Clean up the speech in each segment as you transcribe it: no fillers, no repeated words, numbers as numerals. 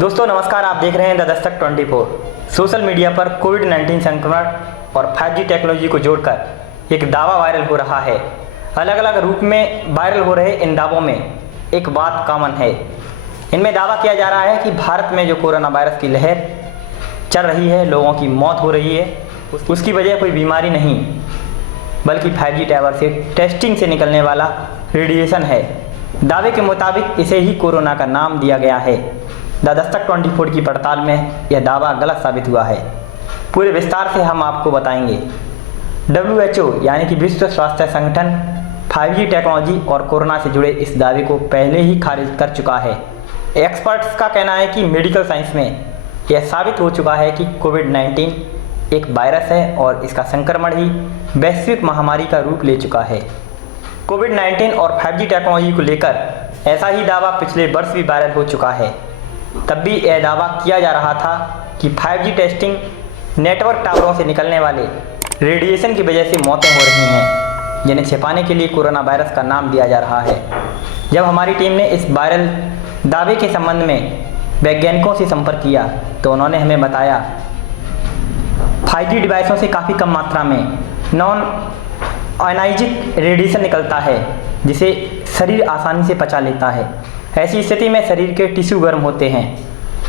दोस्तों नमस्कार, आप देख रहे हैं द दस्तक 24। सोशल मीडिया पर कोविड-19 संक्रमण और 5G टेक्नोलॉजी को जोड़कर एक दावा वायरल हो रहा है। अलग अलग रूप में वायरल हो रहे इन दावों में एक बात कॉमन है। इनमें दावा किया जा रहा है कि भारत में जो कोरोना वायरस की लहर चल रही है, लोगों की मौत हो रही है, उसकी वजह कोई बीमारी नहीं बल्कि 5G टावर से टेस्टिंग से निकलने वाला रेडिएशन है। दावे के मुताबिक इसे ही कोरोना का नाम दिया गया है। द दस्तक 24 की पड़ताल में यह दावा गलत साबित हुआ है। पूरे विस्तार से हम आपको बताएंगे। WHO यानी कि विश्व स्वास्थ्य संगठन 5G टेक्नोलॉजी और कोरोना से जुड़े इस दावे को पहले ही खारिज कर चुका है। एक्सपर्ट्स का कहना है कि मेडिकल साइंस में यह साबित हो चुका है कि कोविड-19 एक वायरस है और इसका संक्रमण ही वैश्विक महामारी का रूप ले चुका है। कोविड-19 और 5G टेक्नोलॉजी को लेकर ऐसा ही दावा पिछले वर्ष भी वायरल हो चुका है। तब भी यह दावा किया जा रहा था कि 5G टेस्टिंग नेटवर्क टावरों से निकलने वाले रेडिएशन की वजह से मौतें हो रही हैं, जिन्हें छिपाने के लिए कोरोना वायरस का नाम दिया जा रहा है। जब हमारी टीम ने इस वायरल दावे के संबंध में वैज्ञानिकों से संपर्क किया तो उन्होंने हमें बताया 5G डिवाइसों से काफ़ी कम मात्रा में नॉन आयनाइजिक रेडिएशन निकलता है, जिसे शरीर आसानी से पचा लेता है। ऐसी स्थिति में शरीर के टिश्यू गर्म होते हैं,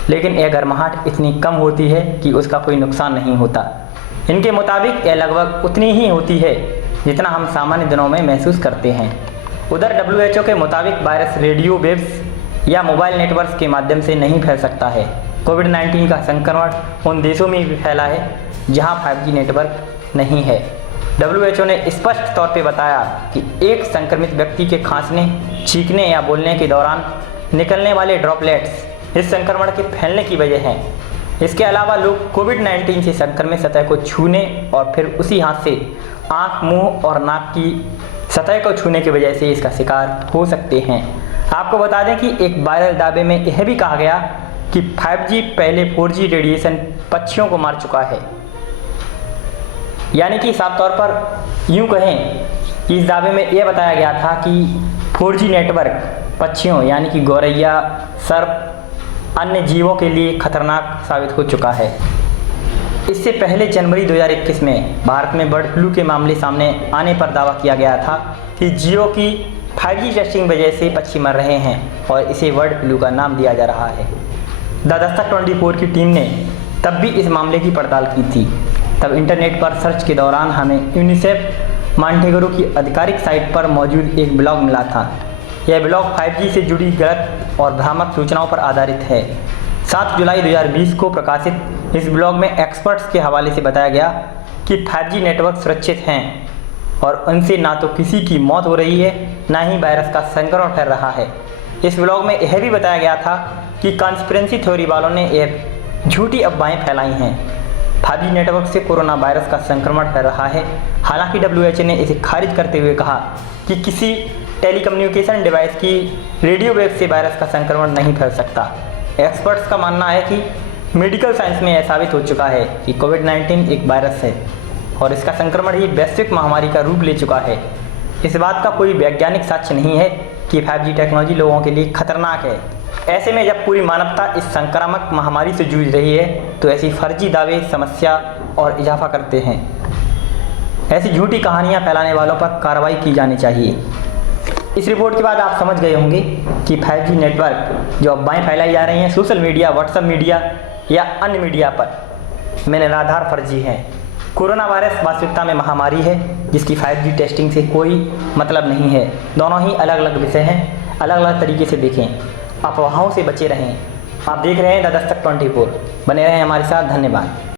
लेकिन यह गर्माहट इतनी कम होती है कि उसका कोई नुकसान नहीं होता। इनके मुताबिक यह लगभग उतनी ही होती है जितना हम सामान्य दिनों में महसूस करते हैं। उधर WHO के मुताबिक वायरस रेडियो वेव्स या मोबाइल नेटवर्क्स के माध्यम से नहीं फैल सकता है। कोविड-19 का संक्रमण उन देशों में भी फैला है जहां 5G नेटवर्क नहीं है। WHO ने स्पष्ट तौर पे बताया कि एक संक्रमित व्यक्ति के खांसने, छींकने या बोलने के दौरान निकलने वाले ड्रॉपलेट्स इस संक्रमण के फैलने की वजह हैं। इसके अलावा लोग कोविड-19 से संक्रमित सतह को छूने और फिर उसी हाथ से आँख, मुंह और नाक की सतह को छूने की वजह से इसका शिकार हो सकते हैं। आपको बता दें कि एक वायरल दावे में यह भी कहा गया कि 5G पहले 4G रेडिएशन पक्षियों को मार चुका है। यानी कि साफ तौर पर यूँ कहें कि इस दावे में यह बताया गया था कि 4G नेटवर्क पक्षियों यानी कि गौरैया, सर्प, अन्य जीवों के लिए खतरनाक साबित हो चुका है। इससे पहले जनवरी 2021 में भारत में बर्ड फ्लू के मामले सामने आने पर दावा किया गया था कि जियो की 5G टेस्टिंग वजह से पक्षी मर रहे हैं और इसे बर्ड फ्लू का नाम दिया जा रहा है। द दस्तक 24 की टीम ने तब भी इस मामले की पड़ताल की थी। तब इंटरनेट पर सर्च के दौरान हमें यूनिसेफ मॉन्टेगरो की आधिकारिक साइट पर मौजूद एक ब्लॉग मिला था। यह ब्लॉग 5G से जुड़ी गलत और भ्रामक सूचनाओं पर आधारित है। 7 जुलाई 2020 को प्रकाशित इस ब्लॉग में एक्सपर्ट्स के हवाले से बताया गया कि 5G नेटवर्क सुरक्षित हैं और उनसे ना तो किसी की मौत हो रही है, ना ही वायरस का संक्रमण फैल रहा है। इस ब्लॉग में यह भी बताया गया था कि कॉन्स्पिरेसी थ्योरी वालों ने यह झूठी अफवाहें फैलाई हैं। 5G नेटवर्क से कोरोना वायरस का संक्रमण फैल रहा है। हालांकि WHO ने इसे खारिज करते हुए कहा कि किसी टेलीकम्युनिकेशन डिवाइस की रेडियो वेव से वायरस का संक्रमण नहीं फैल सकता। एक्सपर्ट्स का मानना है कि मेडिकल साइंस में यह साबित हो चुका है कि कोविड-19 एक वायरस है और इसका संक्रमण ही वैश्विक महामारी का रूप ले चुका है। इस बात का कोई वैज्ञानिक साक्ष्य नहीं है कि 5G टेक्नोलॉजी लोगों के लिए खतरनाक है। ऐसे में जब पूरी मानवता इस संक्रामक महामारी से जूझ रही है तो ऐसी फर्जी दावे समस्या और इजाफा करते हैं। ऐसी झूठी कहानियां फैलाने वालों पर कार्रवाई की जानी चाहिए। इस रिपोर्ट के बाद आप समझ गए होंगे कि 5G नेटवर्क जो अफवाहें फैलाई जा रही हैं सोशल मीडिया, व्हाट्सएप मीडिया या अन्य मीडिया पर में निराधार फर्जी हैं। कोरोना वायरस वास्तविकता में महामारी है जिसकी 5G टेस्टिंग से कोई मतलब नहीं है। दोनों ही अलग अलग विषय हैं, अलग अलग तरीके से देखें। अफवाहों से बचे रहें। आप देख रहे हैं द दस्तक 24। बने रहें हमारे साथ। धन्यवाद।